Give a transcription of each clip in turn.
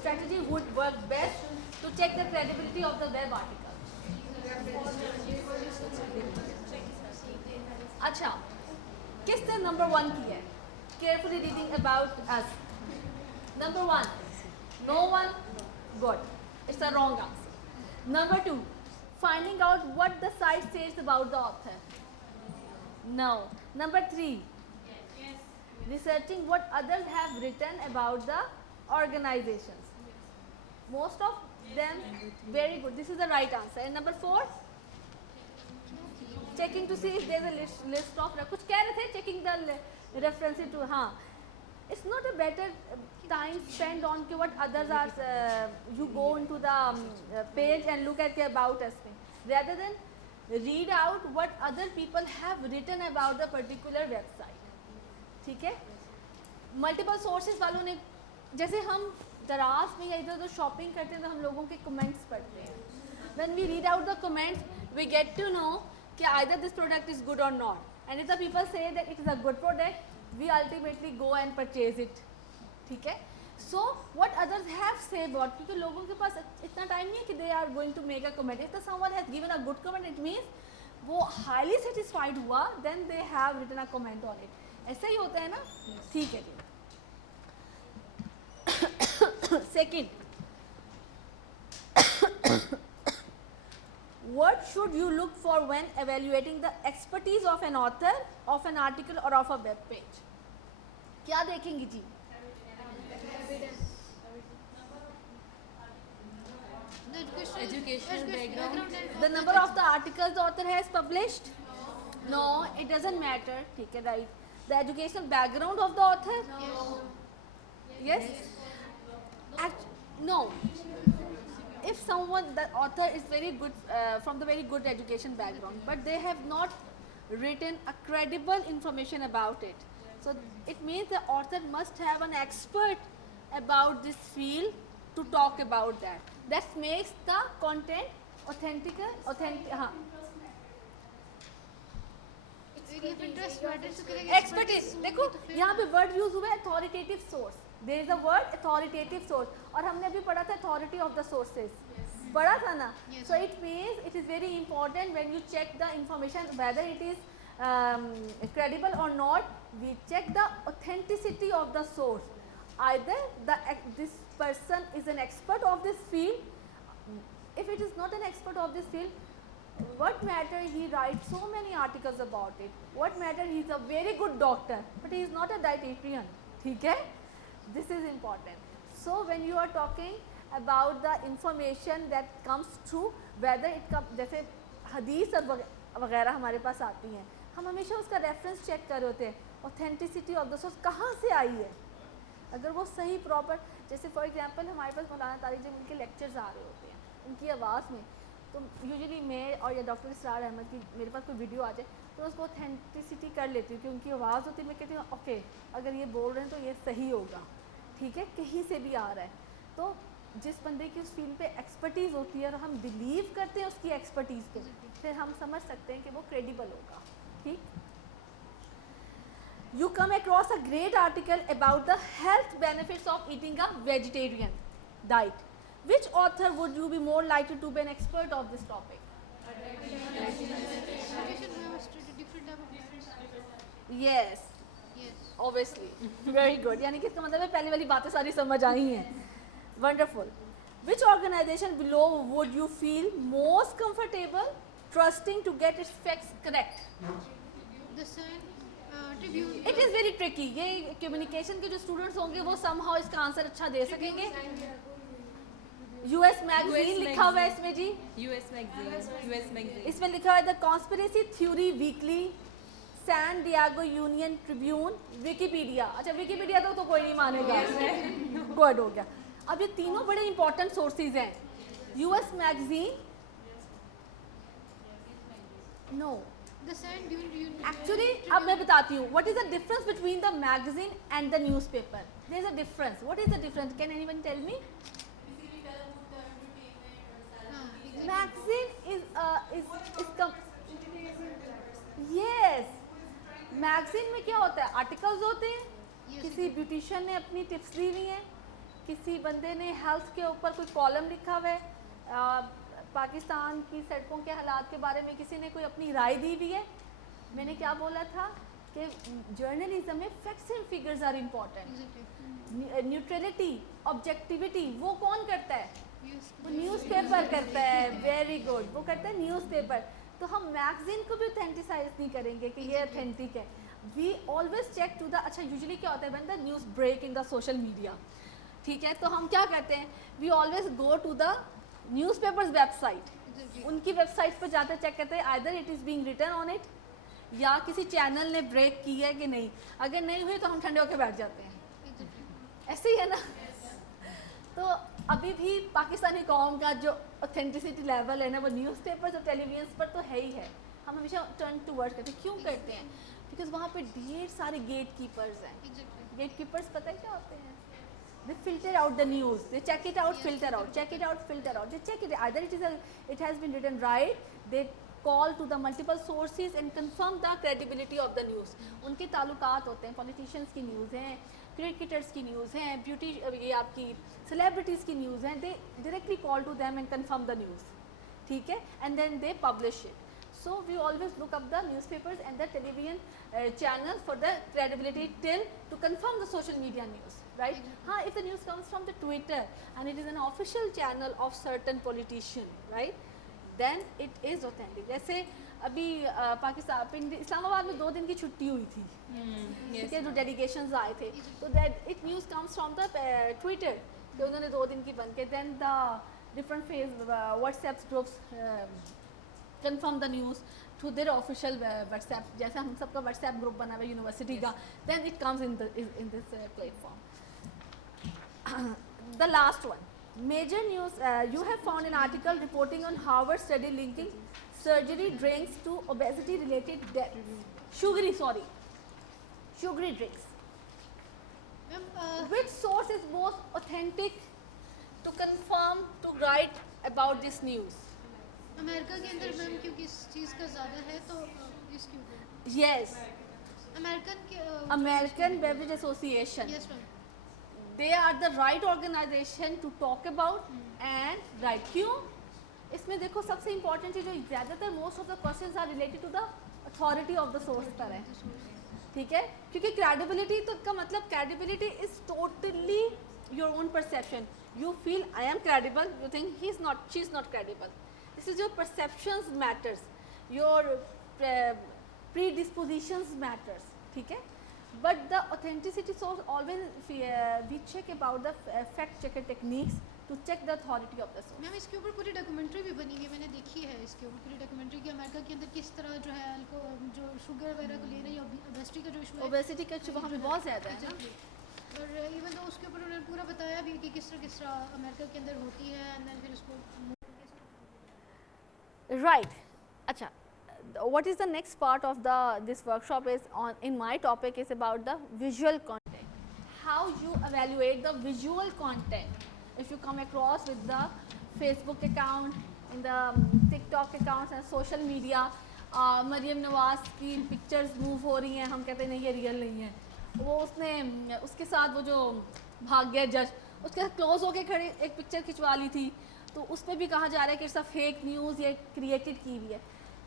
strategy would work best to check the credibility of the web article? अच्छा, किसने नंबर 1 की है? Carefully reading about us. Number 1, no one. Good. It's a wrong answer. Number 2, finding out what the site says about the author. No. Number 3, researching what others have written about the organizations. Most of them very good. This is the right answer. And number 4, checking to see if there's a list of कुछ कह रहे थे, checking the references to, हाँ, it's not a better time spent on what others are, you go into the page and look at the about us thing, rather than read out what other people have written about the particular website. ठीक है? Multiple sources वालों ने, जैसे हम दराज में या इधर उधर शॉपिंग करते हैं तो हम लोगों के कमेंट्स पढ़ते हैं. When we read out the comments, we get to know कि either this product is good or not. And if the people say that it is a good product, we ultimately go and purchase it. ठीक है? So what others have said about, क्योंकि लोगों के पास इतना टाइम नहीं है कि they are going to make a comment. If the someone has given a good comment, it means वो highly satisfied हुआ, then they have written a comment on it. ऐसा ही होता है ना? ठीक है जी. Second, what should you look for when evaluating the expertise of an author, of an article or of a web page? क्या देखेंगी जी? Educational background. The number of the articles the author has published? No, it doesn't matter. ठीक है, right. The educational background of the author? Yes? No. If someone, the author is very good, from the very good education background, but they have not written a credible information about it, so it means the author must have an expert about this field to talk about that. That makes the content authentic. हाँ. Expertise. देखो यहाँ पे word use हुआ है authoritative source. There is a word authoritative source. और हमने अभी पढ़ा था authority of the sources. पढ़ा था ना? So it means it is very important when you check the information whether it is credible or not. We check the authenticity of the source. Either this person is an expert of this field. If it is not an expert of this field, what matter he writes so many articles about it? What matter he is a very good doctor, but he is not a dietitian. ठीक है? This is important. So when you are talking about the information that comes through, whether it comes, जैसे हदीस और वगैरह हमारे पास आती हैं, हम हमेशा उसका रेफरेंस चेक कर रहे होते हैं. ऑथेंटिसिटी ऑफ द सोर्स कहाँ से आई है. अगर वो सही प्रॉपर, जैसे फॉर एग्जांपल हमारे पास मौलाना तारिक जब उनके लेक्चर्स आ रहे होते हैं उनकी आवाज़ में, तो यूजुअली मैं और या डॉक्टर इसरार अहमद की मेरे पास कोई वीडियो आ जाए तो उसको ऑथेंटिसिटी कर लेती हूँ कि उनकी आवाज़ होती है. मैं कहती हूँ ओके, अगर ये बोल रहे हैं तो ये सही होगा. ठीक है, कहीं से भी आ रहा है. तो जिस बंदे की उस फील्ड पे एक्सपर्टीज़ होती है और हम बिलीव करते हैं उसकी एक्सपर्टीज़ पे, फिर हम समझ सकते हैं कि वो क्रेडिबल होगा. ठीक. You come across a great article about the health benefits of eating a vegetarian diet. Which author would you be more likely to be an expert of this topic? Yes. Obviously. Very good. यानी कि इसका मतलब है पहली वाली बातें सारी समझ आई हैं. Wonderful. Which organization below would you feel most comfortable trusting to get its facts correct? The Sun, Tribune. It is very tricky. ये communication के जो students होंगे वो somehow इसका आंसर अच्छा दे सकेंगे. US मैगजीन लिखा हुआ है इसमें जी. US magazine. इसमें लिखा हुआ है the conspiracy theory weekly, San Diego Union Tribune, Wikipedia. अच्छा विकीपीडिया तो कोई नहीं मानेगा. गुड हो गया. अब ये तीनों बड़े इंपॉर्टेंट सोर्सेज हैं. US मैगजीन, नो एक्चुअली अब मैं बताती हूँ what is the difference between the magazine and the newspaper. There is a difference. What is the difference? Can anyone tell me? Magazine yes. Magazine में क्या होता है? आर्टिकल्स होते हैं. किसी ब्यूटिशियन ने अपनी टिप्स दी हुई हैं, किसी बंदे ने हेल्थ के ऊपर कोई कॉलम लिखा हुआ है, पाकिस्तान की सड़कों के हालात के बारे में किसी ने कोई अपनी राय दी हुई है। मैंने क्या बोला था कि जर्नलिज्म में facts and figures are important, Exactly. Neutrality, objectivity वो कौन करता है? Yes. वो न्यूज़पेपर करता है। वेरी गुड, वो करता है न्यूज़पेपर। तो हम मैगजीन को भी ऑथेंटिसाइज नहीं करेंगे कि ये ऑथेंटिक है। We always check to the, अच्छा यूजुअली क्या होता है when the news break in the social media, ठीक है, तो हम क्या करते हैं, we always go to the newspapers website, Exactly. उनकी वेबसाइट पर जाते चेक करते हैं either it is being written on it, या किसी चैनल ने ब्रेक की है कि नहीं। अगर नहीं हुई तो हम ठंडे होकर बैठ जाते हैं। Exactly. ऐसे ही है ना। तो अभी भी पाकिस्तानी कौम का जो ऑथेंटिसिटी लेवल है ना वो न्यूज़पेपर्स और टेलीविजन पर तो है ही है। हम हमेशा टर्न टू वर्ड करते हैं। क्यों करते हैं? बिकॉज वहाँ पे ढेर सारे गेट कीपर्स हैं। Exactly. गेट कीपर्स पता है क्या होते हैं? They filter out the news. They check it out, Yes. filter out, check it out, filter out. They check it. Either it has been written right. They call to the multiple sources and confirm the credibility of the news. उनके ताल्लुकात होते हैं, politicians की न्यूज़ हैं, cricketers की न्यूज़ हैं, beauty ये आपकी celebrities की न्यूज़ हैं. They directly call to them and confirm the news. ठीक है? And then they publish it. So we always look up the newspapers and the television channels for the credibility till to confirm the social media news, right? हाँ, if the news comes from the Twitter and it is an official channel of certain politician, right? Then it is authentic. जैसे अभी पाकिस्तान इस्लामाबाद में 2 दिन की छुट्टी हुई थी, ठीक है, जो डेलीगेशंस आए थे, तो that it news comes from the Twitter कि उन्होंने 2 दिन की बंद के, then the different face WhatsApp groups confirm the news through their official WhatsApp, जैसे हम सबका WhatsApp ग्रुप बना हुआ है यूनिवर्सिटी का, then it comes in this platform. The last one, major news, you have found an article reporting on Harvard study linking surgery drinks to obesity related deaths. Sugary drinks. Ma'am, Which source is most authentic to confirm, to write about this news? America के अंदर मैम क्योंकि इस चीज़ का ज़्यादा है तो इसके ऊपर Yes, अमेरिकन के American Beverage Association. Yes ma'am They are the right organization to talk about and write. क्यों? इसमें देखो सबसे important चीज़ जो ज़्यादातर most of the questions are related to the authority of the source पर है, ठीक है, क्योंकि credibility तो का मतलब credibility is totally your own perception. You feel I am credible, you think he's not, she's not credible. This is your perceptions matters, your predispositions matters, ठीक है. But the authenticity source always we check about the fact checker techniques to check the authority of the source. Ma'am इसके ऊपर पूरी डॉक्यूमेंट्री भी बनी है, मैंने देखी है इसके ऊपर पूरी डॉक्यूमेंट्री कि अमेरिका के अंदर किस तरह जो है जो शुगर वगैरह को ले रहे हैं या ओबेसिटी का जो इशू है Obesity का इशू वहाँ पे बहुत ज़्यादा है ना. Exactly. और इवन तो उसके ऊपर उन्होंने पूरा बताया भी कि किस तरह अमेरिका के अंदर होती है एंड देन फिर उसको Right. Acha. What is the next part of this workshop is on in my topic is about the visual content. How you evaluate the visual content. If you come across with the Facebook account, in the TikTok accounts and social media, Maryam नवाज की pictures move हो रही हैं, हम कहते हैं नहीं ये रियल नहीं है. वो उसके साथ वो जो भाग गया जज, उसके साथ क्लोज होके खड़े एक पिक्चर खिंचवा ली थी, तो उस पर भी कहा जा रहा है कि इट्स अ फेक न्यूज़, ये क्रिएटेड की हुई है.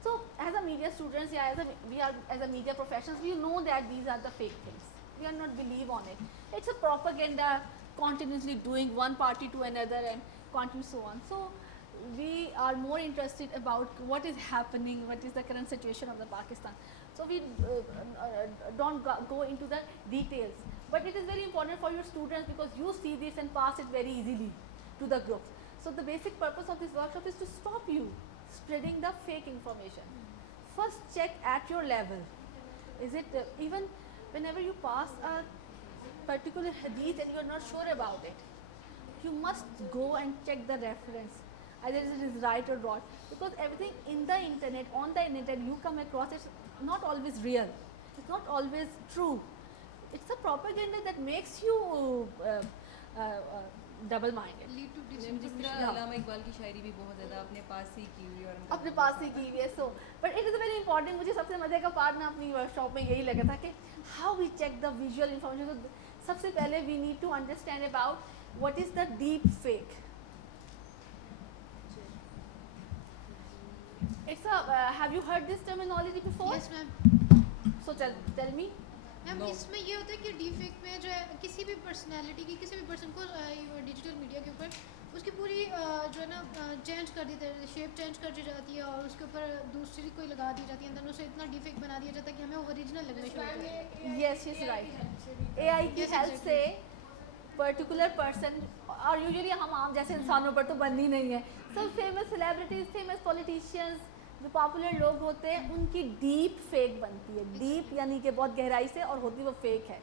So as a media students, yeah, as a media professionals, we know that these are the fake things. We are not believe on it. It's a propaganda continuously doing one party to another and continue so on. So we are more interested about what is happening, what is the current situation of the Pakistan. So we don't go into the details. But it is very important for your students because you see this and pass it very easily to the groups. So the basic purpose of this workshop is to stop you spreading the fake information. First check at your level. Is it even whenever you pass a particular hadith and you are not sure about it, you must go and check the reference, either it is right or wrong, because everything in the internet, on the internet you come across, it's not always real, it's not always true. It's a propaganda that makes you double minded. Lead to जिस तरह अल्लामा इकबाल की शायरी भी बहुत ज़्यादा अपने पास ही की हुई और उनका अपने पास ही की हुई है. So but it is very important. मुझे सबसे मजे का पार्ट ना अपनी वर्कशॉप में यही लगा था कि how we check the visual information. सबसे पहले we need to understand about what is the deep fake? It's a have you heard this terminology before? Yes ma'am. So tell me. Ma'am No. इसमें ये होता है कि डीफेक में जो है किसी भी पर्सनालिटी की किसी भी पर्सन को डिजिटल मीडिया के ऊपर उसकी पूरी जो है ना चेंज कर दी जाती है, शेप चेंज कर दी जाती है और उसके ऊपर दूसरी कोई लगा दी जाती है, अंदर उसे इतना डिफेक्ट बना दिया जाता है कि हमें ओरिजिनल लगना शुरू होता है। Yes, she's right. AI की Yes, हेल्प से पर्टिकुलर पर्सन, और यूजुअली हम आम जैसे इंसानों पर तो बननी नहीं है, सब फेमस सेलिब्रिटीज, फेमस पॉलिटिशियंस, जो पॉपुलर लोग होते हैं, उनकी डीप फेक बनती है। डीप यानी कि बहुत गहराई से, और होती वो फेक है।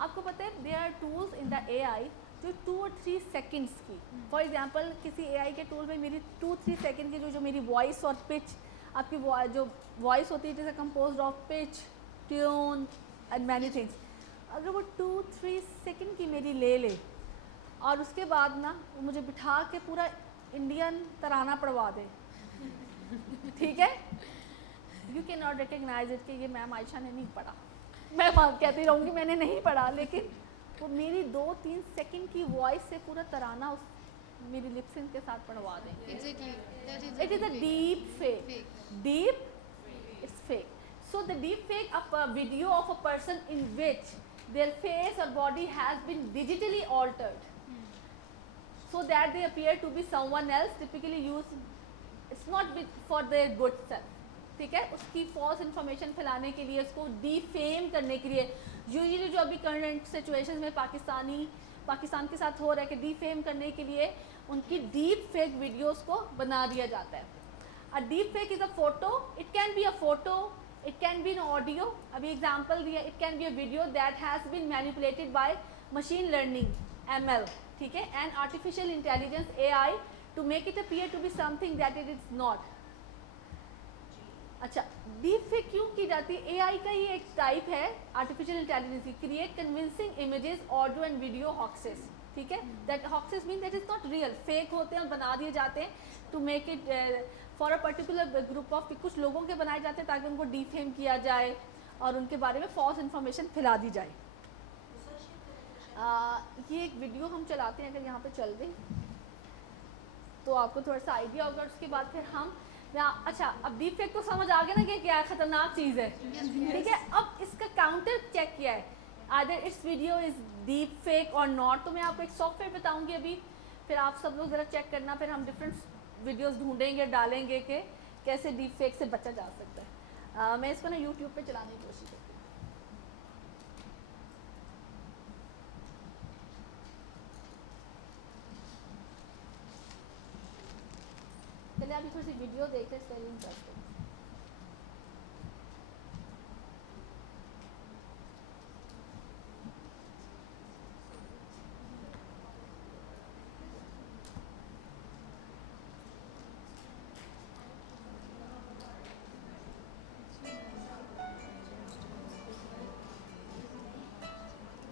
आपको पता है there are tools in the AI जो 2 और 3 सेकंड्स की, फॉर एग्जांपल किसी AI के टूल में मेरी 2-3 सेकंड की जो मेरी वॉइस और पिच, आपकी जो वॉइस होती है it is a composed of pitch, tune and many things, अगर वो 2-3 सेकंड की मेरी ले ले और उसके बाद ना वो मुझे बिठा के पूरा इंडियन तराना पढ़वा दे, ठीक है, you can not recognise it कि ये मैम आयशा ने नहीं पढ़ा। मैं कहती रहूँगी मैंने नहीं पढ़ा, लेकिन वो मेरी 2-3 सेकंड की वॉइस से पूरा तराना उस मेरी लिपसिंग के साथ पढ़वा देंगे। Exactly that is It is a deep fake. Deep, it's fake. So the deep fake of a video of a person in which their face or body has been digitally altered, so that they appear to be someone else, typically used, it's not for their good self. ठीक है, उसकी false information फैलाने के लिए, उसको डिफेम करने के लिए, यूजुअली जो अभी करंट सिचुएशंस में पाकिस्तान के साथ हो रहा है कि डिफेम करने के लिए उनकी डीप फेक वीडियोस को बना दिया जाता है। A deep fake is a photo, it can be a photo, it can be an audio, अभी एग्जांपल दिया, it can be a video that has been manipulated by machine learning ML, ठीक है, and artificial intelligence AI to make it appear to be something that it is not. अच्छा, deep fake क्यों की जाती है? AI का ही एक टाइप है आर्टिफिशियल इंटेलिजेंस की, create convincing images, audio and video hoaxes, ठीक है, that hoaxes mean that is not real, fake होते हैं और बना दिए जाते हैं to make it for a particular group of, कुछ लोगों के बनाए जाते हैं ताकि उनको डिफेम किया जाए और उनके बारे में फॉल्स इन्फॉर्मेशन फैला दी जाए। ये एक वीडियो हम चलाते हैं, अगर यहाँ पे चल गई तो आपको थोड़ा सा आइडिया होगा, उसके बाद फिर हम अच्छा, अब डीप फेक तो समझ आ गया ना कि क्या खतरनाक चीज़ है, ठीक है। अब इसका काउंटर चेक किया है, आदर it's video is deep fake और नॉट, तो मैं आपको एक सॉफ्टवेयर बताऊंगी अभी, फिर आप सब लोग ज़रा चेक करना, फिर हम डिफरेंट वीडियोस ढूंढेंगे, डालेंगे कि कैसे डीप फेक से बचा जा सकता है। मैं इसको ना यूट्यूब पे चलाने की कोशिश करती हूँ। पहले अभी थोड़ी सी वीडियो देख लें, वेरी इंटरेस्टिंग।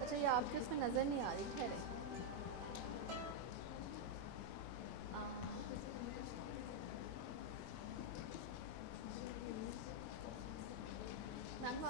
अच्छा, ये आपके इसमें नज़र नहीं आ रही, ठहरे, मैम